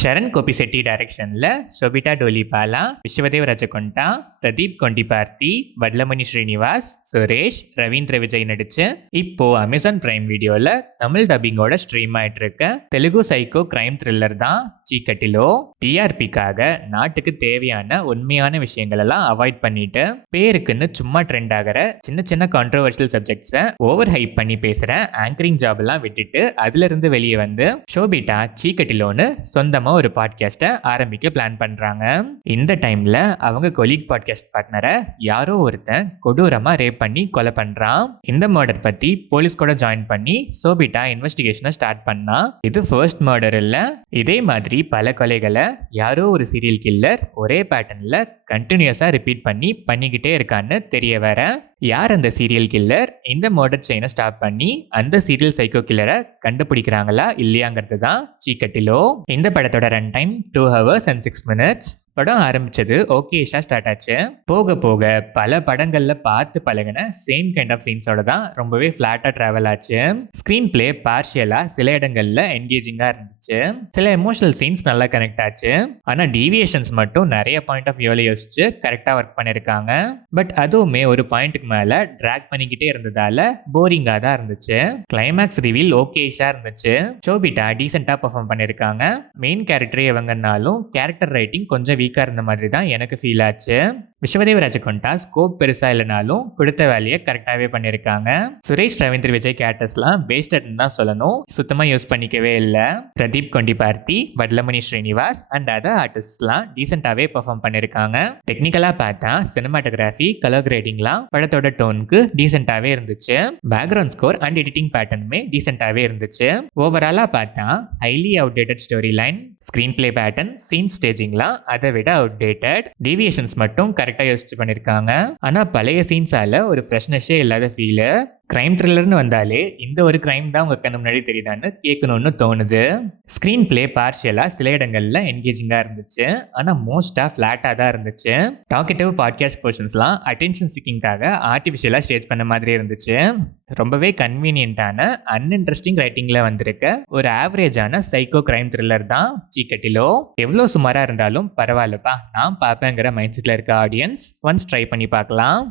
ಶರಣ್ ಕೋಪಿಸೆಟ್ಟಿ ಡೈರೆಕ್ಷನ್ல ಶೋಭಿತಾ டோலிபாலா, விஸ்வதேவ் ரஜகொண்டா, பிரதீப் கொண்டிபார்த்தி, வட்லமணி ஸ்ரீனிவாஸ், சுரேஷ், ரவீந்திர விஜய் நடிச்சு இப்போ Amazon prime வீடியோல தமிழ் டப்பிங்கோட ஸ்ட்ரீம் ஆயிட்டு இருக்க தெலுங்கு சைக்கோ கிரைம் த்ரில்லர் தான் சீக்கட்டிலோ. டிஆர்பிக்காக நாட்டுக்கு தேவையான உண்மையான விஷயங்கள் எல்லாம் அவாய்ட் பண்ணிட்டு பேருக்குன்னு சும்மா ட்ரெண்ட் ஆகிற சின்ன சின்ன கான்ட்ரோவர்ஷியல் சப்ஜெக்ட்ஸை ஓவர் ஹைப் பண்ணி பேசுற ஆங்கரிங் ஜாப் எல்லாம் விட்டுட்டு அதுல இருந்து வெளியே வந்து ஷோபிட்டா சீக்கட்டிலோன்னு சொந்தமா ஒரு பாட்காஸ்ட ஆரம்பிக்க பிளான் பண்றாங்க. இந்த டைம்ல அவங்க கொலீக் பாட்காஸ்ட் பார்ட்னரை யாரோ ஒருத்தன் கொடூரமா ரேப் பண்ணி கொலை பண்றான். இந்த மர்டர் பத்தி போலீஸ் கூட ஜாயின் பண்ணி சோபிட்டா இன்வெஸ்டிகேஷனை ஸ்டார்ட் பண்ணா. இது ஃபர்ஸ்ட் மர்டர் இல்ல, இதே மாதிரி பல கொலைகளை யாரோ ஒரு சீரியல் கில்லர் ஒரே பேட்டர்ன்ல கண்டினியூஸா ரிப்பீட் பண்ணிக்கிட்டே இருக்கான்னு தெரிய வர. யார் அந்த சீரியல் கில்லர், இந்த மர்டர் செயினை ஸ்டாப் பண்ணி அந்த சீரியல் சைக்கோ கில்லரை கண்டுபிடிக்கிறாங்களா இல்லையாங்கிறது தான் சீக்கட்டிலோ. இந்த படத்தோட run time 2 hours and 6 minutes. படம் ஆரம்பிச்சது ஓகேஷா ஸ்டார்ட் ஆச்சு. போக போக பல படங்கள்ல பார்த்து பழகின சேம் கைண்ட் ஆஃப் சீன்ஸோட தான் ரொம்பவே ஃபிளாட்டா டிராவல் ஆச்சு. ஸ்கிரீன் பிளே பார்ஷியலா சில இடங்கள்ல என்கேஜிங்கா இருந்துச்சு. சில எமோஷனல் சீன்ஸ் நல்லா கனெக்ட் ஆச்சு. ஆனா டீவியேஷன்ஸ் மட்டும் நிறைய பாயிண்ட் ஆஃப் வியூல யோசிச்சு கரெக்டா ஒர்க் பண்ணிருக்காங்க. பட் அதுவுமே ஒரு பாயிண்ட்டுக்கு மேல டிராக் பண்ணிக்கிட்டே இருந்ததால போரிங்கா தான் இருந்துச்சு. கிளைமேக்ஸ் ரிவீல் ஓகேஷா இருந்துச்சு. ஷோபிட்டா டீசென்டா பெர்ஃபார்ம் பண்ணிருக்காங்க. மெயின் கேரக்டரே எவங்கன்னாலும் கேரக்டர் ரைட்டிங் கொஞ்சம் வீக்கா இருந்த மாதிரி தான் எனக்கு ஃபீல் ஆச்சு. விஸ்வதேவ் ரஜகொண்டா ஸ்கோப் பெருசா இல்லைனாலும் கொடுத்த வேலையை கரெக்டாவே பண்ணிருக்காங்க. சுரேஷ், ரவீந்திர விஜய் கேரக்டர்ஸ்லாம் வேஸ்டட்னு தான் சொல்லணும், சுத்தமா யூஸ் பண்ணிக்கவே இல்லை. பிரதீப் கொண்டிபார்த்தி, வட்லமணி ஸ்ரீனிவாஸ் அண்ட் அதர் ஆர்டிஸ்ட்லாம் டீசென்டாவே பெர்ஃபார்ம் பண்ணிருக்காங்க. டெக்னிக்கலா பார்த்தா சினிமாட்டோகிராஃபி, கலர் கிரேடிங்லாம் படத்தோட டோனுக்கு டீசென்டாவே இருந்துச்சு. பேக்ரவுண்ட் ஸ்கோர் அண்ட் எடிட்டிங் பேட்டர்னுமே டீசென்டாவே இருந்துச்சு. ஓவராலா பார்த்தா highly outdated story line, screen play pattern, scene ஸ்டேஜிங்லாம் அதை விட அவுடேட்டட். டீவியேஷன்ஸ் மட்டும் கரெக்டா யோசிச்சு பண்ணிருக்காங்க. ஆனா பழைய சீன்ஸால ஒரு ஃப்ரெஷ்னஸே இல்லாத ஃபீல். கிரைம் த்ரில்லர்னு வந்தாலே இந்த ஒரு கிரைம் தான் உங்க கண்ணு முன்னாடி தெரியுதான்னு கேட்கணும்னு தோணுது. ஸ்கிரீன் பிளே பார்ஷியலா சில இடங்கள்ல என்கேஜிங்கா இருந்துச்சு. ஆனா மோஸ்டா ஃபிளாட்டா தான் இருந்துச்சு. டாக்கெட்டிவ் பாட்காஸ்ட் போர்ஷன்ஸ்லாம் அட்டென்ஷன் சீக்கிங்காக ஆர்டிஃபிஷியலா ஸ்டேஜ் பண்ண மாதிரி இருந்துச்சு. ரொம்பவே கன்வீனியன்டான அன்இன்ட்ரெஸ்டிங் ரைட்டிங்ல வந்திருக்க ஒரு ஆவரேஜான சைக்கோ கிரைம் த்ரில்லர் தான் சீக்கட்டிலோ. எவ்வளோ சுமாரா இருந்தாலும் பரவாயில்லப்பா நான் பார்ப்பேங்கிற மைண்ட் செட்ல இருக்க ஆடியன்ஸ் ஒன்ஸ் ட்ரை பண்ணி பார்க்கலாம்.